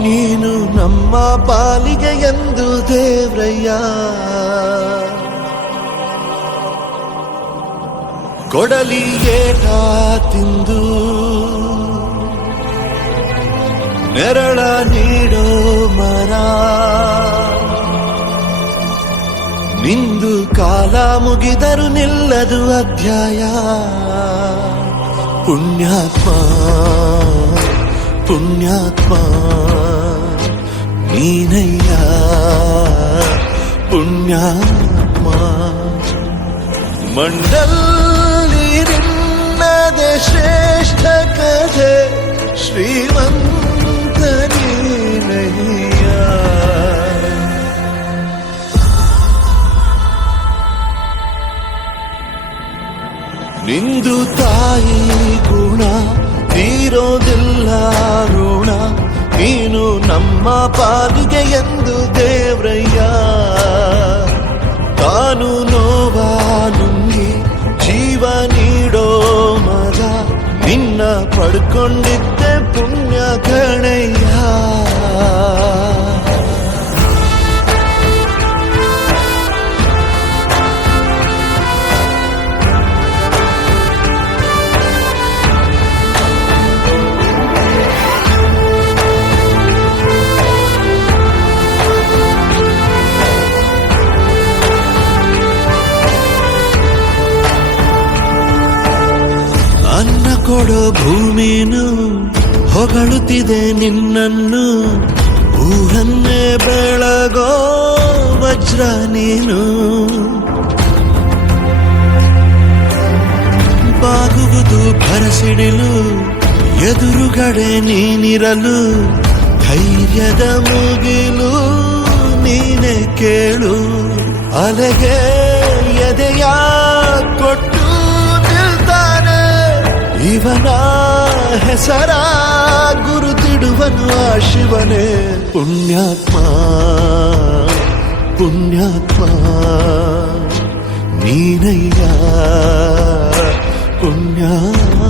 ನೀನು ನಮ್ಮ ಪಾಲಿಗೆ ಎಂದು ದೇವ್ರಯ್ಯ ಕೊಡಲಿ ಏಟ ತಿಂದು ನೆರಳ ನೀಡೋ ಮರ ನಿಂದು ಕಾಲ ಮುಗಿದರು ನಿಲ್ಲದು ಅಧ್ಯಾಯ ಪುಣ್ಯಾತ್ಮ ಪುಣ್ಯಾತ್ಮ ನೀನಯ್ಯ ಪುಣ್ಯಾತ್ಮ ಮಂಡಲ್ಲಿ ನಿನ್ನದೆ ಶ್ರೇಷ್ಠ ಕಥೆ ಶ್ರೀಮಂತ ನೀನಯ್ಯ ನಿಂದು ತಾಯಿ ಗುಣ ತೀರೋದಿಲ್ಲ ಋಣ ನೀನು ನಮ್ಮ ಪಾಲಿಗೆ ಎಂದು ದೇವ್ರಯ್ಯ ತಾನು ನೋವಾ ನುಂಗಿ ಜೀವ ನೀಡೋ ಮಗ ನಿನ್ನ ಪಡ್ಕೊಂಡಿದ್ದೆ ಪುಣ್ಯ ಕಣಯ್ಯ ಅನ್ನ ಕೊಡೋ ಭೂಮಿನು ಹೊಗಳುತ್ತಿದೆ ನಿನ್ನನ್ನು ಊರನ್ನೇ ಬೆಳಗೋ ವಜ್ರ ನೀನು ಬಾಗುವುದು ಭರಸಿಡಿಲು ಎದುರುಗಡೆ ನೀನಿರಲು ಧೈರ್ಯದ ಮುಗಿಲು ನೀನೆ ಕೇಳು ಅಲೆಗೆ ಎದೆಯ ಕೊಟ್ಟು ಇವನ ಹೆಸರ ಗುರುತಿಡುವನು ಆ ಶಿವನೇ ಪುಣ್ಯಾತ್ಮ ಪುಣ್ಯಾತ್ಮ ನೀನಯ್ಯ ಪುಣ್ಯಾತ್ಮ